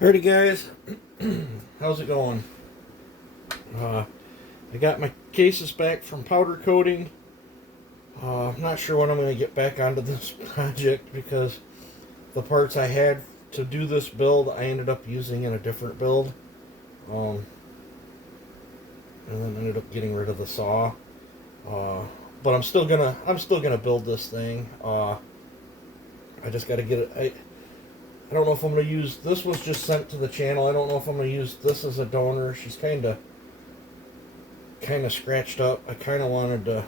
Alrighty, guys, how's it going? I got my cases back from powder coating. I'm not sure when I'm going to get back onto this project because the parts I had to do this build I ended up using in a different build, um, and then ended up getting rid of the saw. But I'm still gonna build this thing. I just got to get it. I don't know if I'm gonna use this. Was just sent to the channel. I don't know if I'm gonna use this as a donor. She's kind of scratched up. I kind of wanted to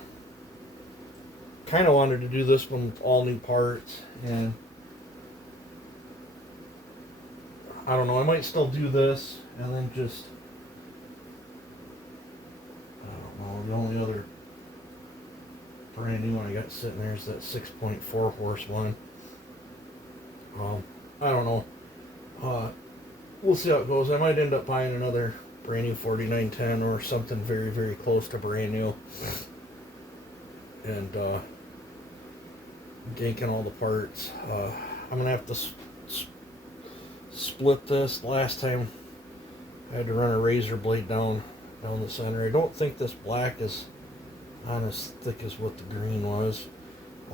do this one with all new parts, and I don't know. I might still do this, and then just I don't know. The only other brand new one I got sitting there is that 6.4 horse one. I don't know. Uh, we'll see how it goes. I might end up buying another brand new 4910 or something very, very close to brand new, and dinking all the parts. I'm gonna have to split this. Last time I had to run a razor blade down the center. I don't think this black is on as thick as what the green was.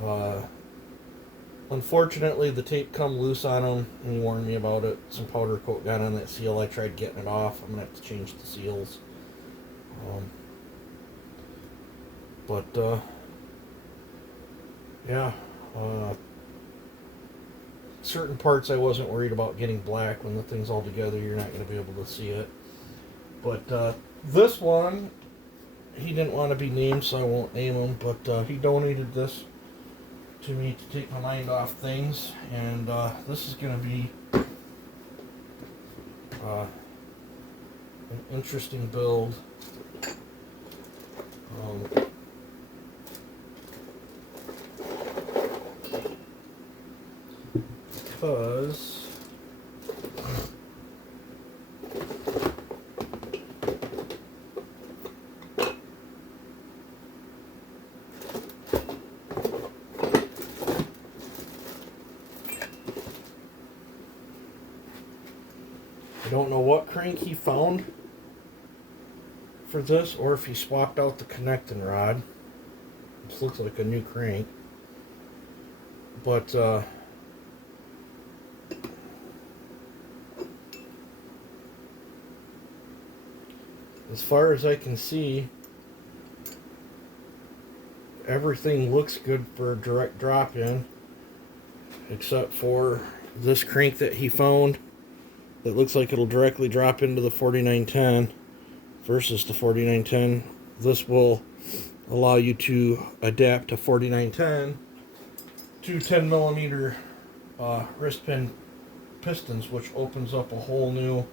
Uh, Unfortunately, the tape come loose on them, and he warned me about it. Some powder coat got on that seal. I tried getting it off. I'm gonna have to change the seals. Um, but yeah, uh, certain parts I wasn't worried about getting black. When the thing's all together, you're not gonna be able to see it. But this one, he didn't want to be named, so I won't name him. But he donated this to me to take my mind off things, and this is going to be an interesting build. Because I don't know what crank he found for this, or if he swapped out the connecting rod. This looks like a new crank. But as far as I can see, everything looks good for a direct drop in, except for this crank that he found that looks like it'll directly drop into the 4910 versus the 4910. This will allow you to adapt to 4910 to 10 millimeter wrist pin pistons, which opens up a whole new,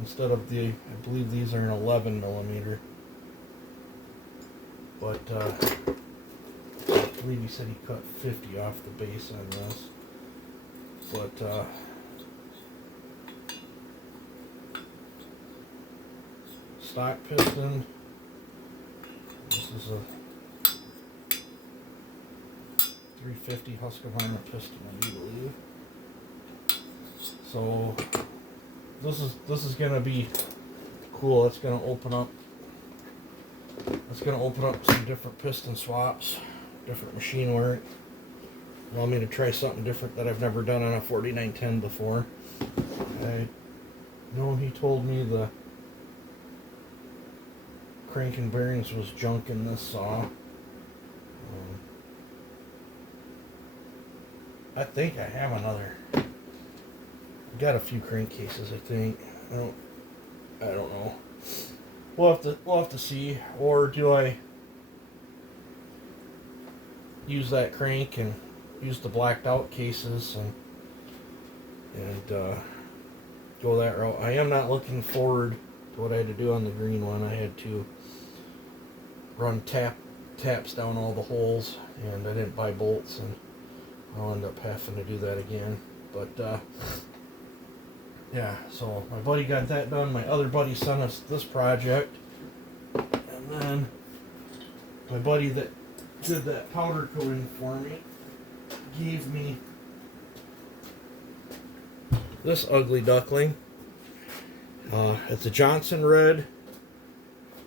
instead of the, I believe these are an 11 millimeter. But I believe he said he cut 50 off the base on this. But stock piston. This is a 350 Husqvarna piston, I do believe. So this is gonna be cool. It's gonna open up. It's gonna open up some different piston swaps, different machine work. Allow me to try something different that I've never done on a 4910 before. I know he told me the crank and bearings was junk in this saw. I think I have another. I've got a few crankcases, I think. I don't know. We'll have to see. Or do I use that crank and use the blacked out cases and go that route? I am not looking forward to what I had to do on the green one. I had to run taps down all the holes, and I didn't buy bolts, and I'll end up having to do that again. But yeah, so my buddy got that done. My other buddy sent us this project, and then my buddy that did that powder coating for me gave me this ugly duckling. It's a Johnson Red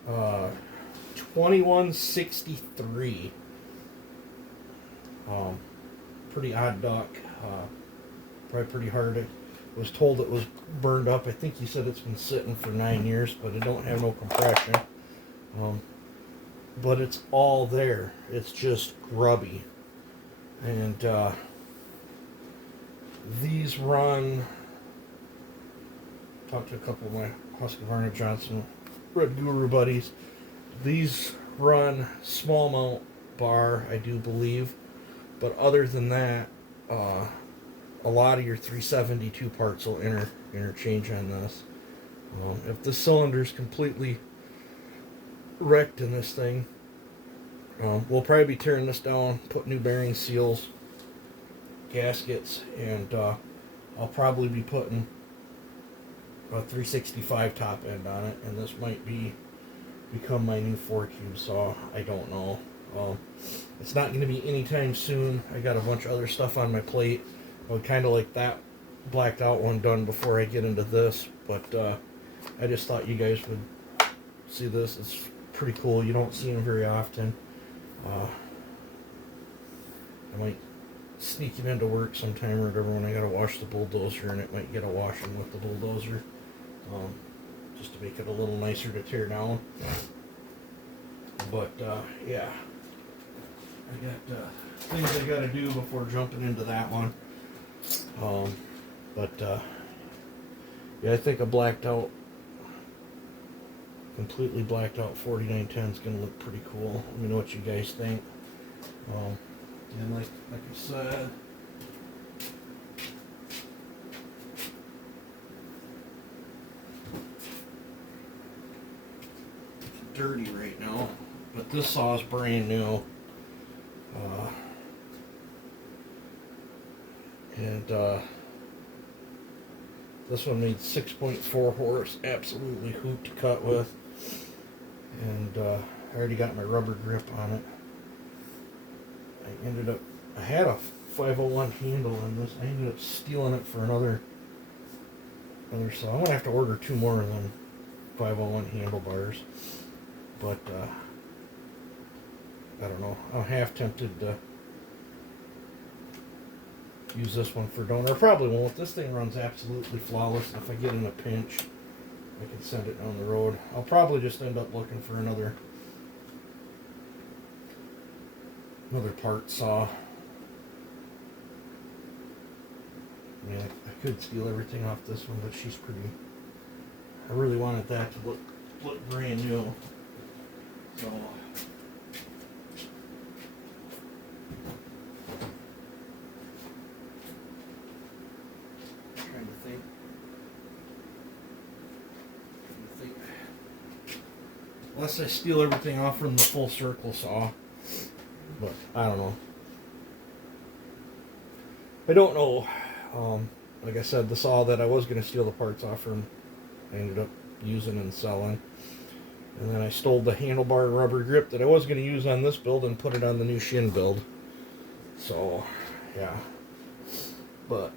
2163. Pretty odd duck. Probably pretty hard. I was told it was burned up. I think he said it's been sitting for 9 years, but it don't have no compression. But it's all there. It's just grubby. And these run, talked to a couple of my Husqvarna Johnson Red Guru buddies. These run small mount bar, I do believe. But other than that, a lot of your 372 parts will interchange on this. If the cylinder's completely wrecked in this thing, we'll probably be tearing this down, put new bearing seals, gaskets, and I'll probably be putting a 365 top end on it, and this might become my new 4-cube saw. I don't know. It's not going to be anytime soon. I got a bunch of other stuff on my plate. I would kind of like that blacked out one done before I get into this, but I just thought you guys would see this. It's pretty cool. You don't see them very often. I might sneak it into work sometime or whatever when I gotta wash the bulldozer, and it might get a washing with the bulldozer, just to make it a little nicer to tear down. But yeah, I got things I gotta do before jumping into that one. Yeah, I think a completely blacked out 4910 is gonna look pretty cool. Let me know what you guys think. And like I said, it's dirty right now, but this saw is brand new. This one needs 6.4 horse, absolutely hoot to cut with. And I already got my rubber grip on it. I had a 501 handle on this. I ended up stealing it for another saw. I'm gonna have to order 2 more of them 501 handlebars. But I don't know. I'm half tempted to use this one for donor. I probably won't. This thing runs absolutely flawless. If I get in a pinch, I can send it down the road. I'll probably just end up looking for another part saw. I mean, I could steal everything off this one, but she's pretty. I really wanted that to look brand new. So trying to think. Unless I steal everything off from the full circle saw. But I don't know. I don't know. Like I said, the saw that I was going to steal the parts off from, I ended up using and selling. And then I stole the handlebar rubber grip that I was going to use on this build and put it on the new Shin build. So, yeah. But,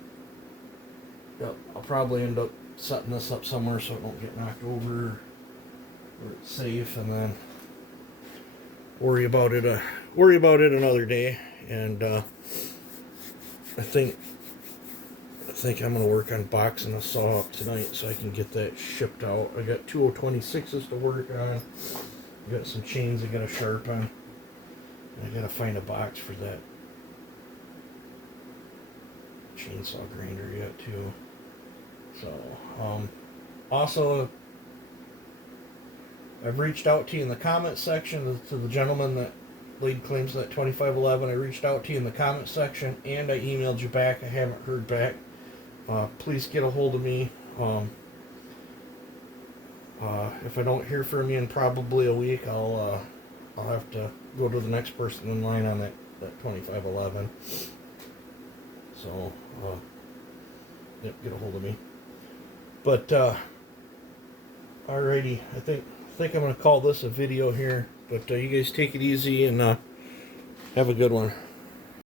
yep, I'll probably end up setting this up somewhere so it won't get knocked over, or it's safe, and then worry about it another day. And I think I'm gonna work on boxing a saw up tonight so I can get that shipped out. I got 2026s to work on. I got some chains I gotta sharpen. I gotta find a box for that chainsaw grinder yet too. So also, I've reached out to you in the comment section, to the gentleman that laid claims to that 2511. I reached out to you in the comment section, and I emailed you back. I haven't heard back. Please get a hold of me. If I don't hear from you in probably a week, I'll have to go to the next person in line on that 2511. So, yep, get a hold of me. But alrighty, I think I'm gonna call this a video here. But you guys take it easy and have a good one.